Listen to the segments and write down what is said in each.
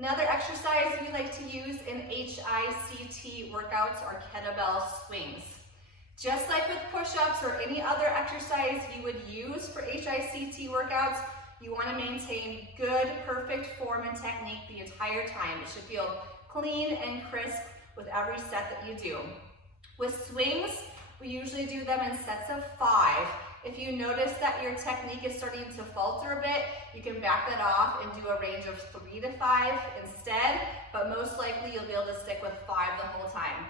Another exercise we like to use in HICT workouts are kettlebell swings. Just like with push-ups or any other exercise you would use for HICT workouts, you want to maintain good, perfect form and technique the entire time. It should feel clean and crisp with every set that you do. With swings, we usually do them in sets of 5. If you notice that your technique is starting to falter a bit, you can back that off and do a range of 3 to 5 instead, but most likely you'll be able to stick with 5 the whole time.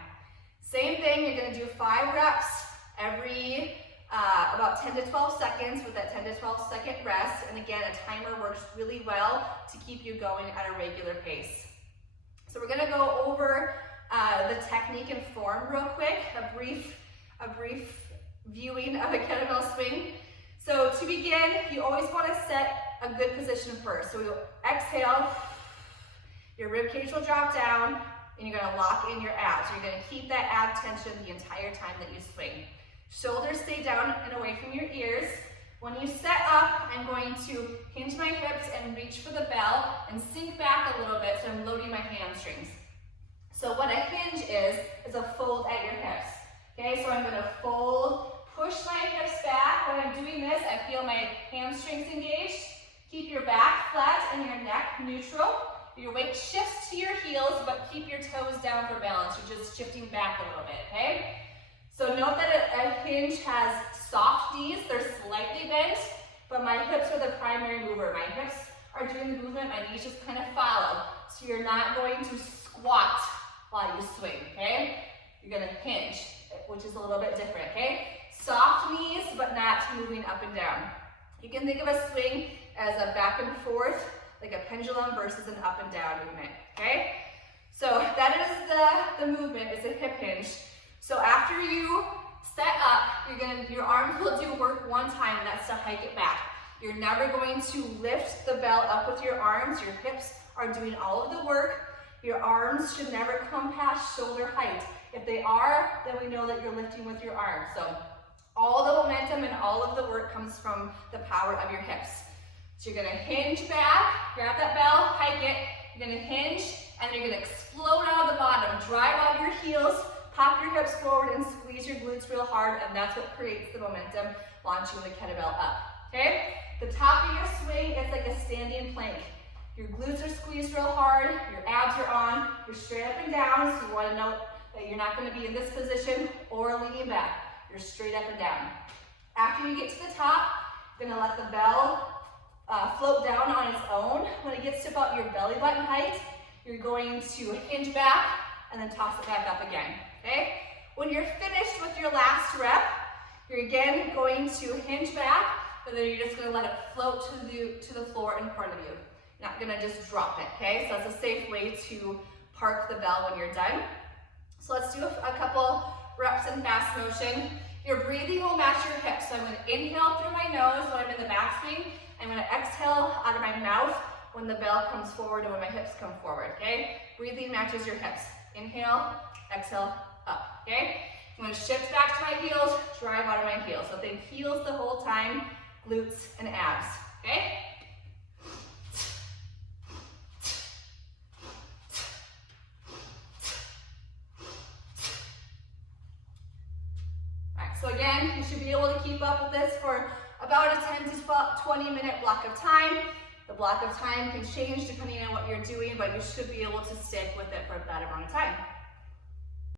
Same thing, you're going to do 5 reps every about 10 to 12 seconds with that 10 to 12 second rest. And again, a timer works really well to keep you going at a regular pace. So we're going to go over the technique and form real quick, a brief viewing of a kettlebell swing. So to begin, you always want to set a good position first. So you'll exhale, your rib cage will drop down, and you're going to lock in your abs. You're going to keep that ab tension the entire time that you swing. Shoulders stay down and away from your ears. When you set up, I'm going to hinge my hips and reach for the bell and sink back a little bit so I'm loading my hamstrings. So what a hinge is a fold at your hips. Okay, so I'm going to fold, push my hips back. When I'm doing this, I feel my hamstrings engaged. Keep your back flat and your neck neutral. Your weight shifts to your heels, but keep your toes down for balance. You're just shifting back a little bit, okay? So note that a hinge has soft knees. They're slightly bent, but my hips are the primary mover. My hips are doing the movement. My knees just kind of follow. So you're not going to squat while you swing, okay? You're going to hinge, which is a little bit different, okay? Soft knees, but not moving up and down. You can think of a swing as a back and forth, like a pendulum versus an up and down movement, okay? So that is the movement, it's a hip hinge. So after you set up, your arms will do work one time, and that's to hike it back. You're never going to lift the bell up with your arms. Your hips are doing all of the work. Your arms should never come past shoulder height. If they are, then we know that you're lifting with your arms. So all the momentum and all of the work comes from the power of your hips. So you're going to hinge back, grab that bell, hike it. You're going to hinge, and you're going to explode out of the bottom. Drive out your heels, pop your hips forward, and squeeze your glutes real hard, and that's what creates the momentum, launching the kettlebell up, okay? The top of your swing is like a standing plank. Your glutes are squeezed real hard, your abs are on, you're straight up and down, so you want to note that you're not going to be in this position or leaning back. You're straight up and down. After you get to the top, you're going to let the bell float down on its own. When it gets to about your belly button height, you're going to hinge back and then toss it back up again, okay? When you're finished with your last rep, you're again going to hinge back, but then you're just going to let it float to the floor in front of you. You're not going to just drop it, okay? So that's a safe way to park the bell when you're done. So let's do a couple reps in fast motion. Your breathing will match your hips. So I'm going to inhale through my nose when I'm in the back swing. I'm going to exhale out of my mouth when the bell comes forward and when my hips come forward, okay? Breathing matches your hips. Inhale, exhale, up, okay? I'm going to shift back to my heels, drive out of my heels. So think heels the whole time, glutes and abs, okay? All right, so again, you should be able to keep up with this for about a 10 to 20 minute block of time. The block of time can change depending on what you're doing, but you should be able to stick with it for that amount of time.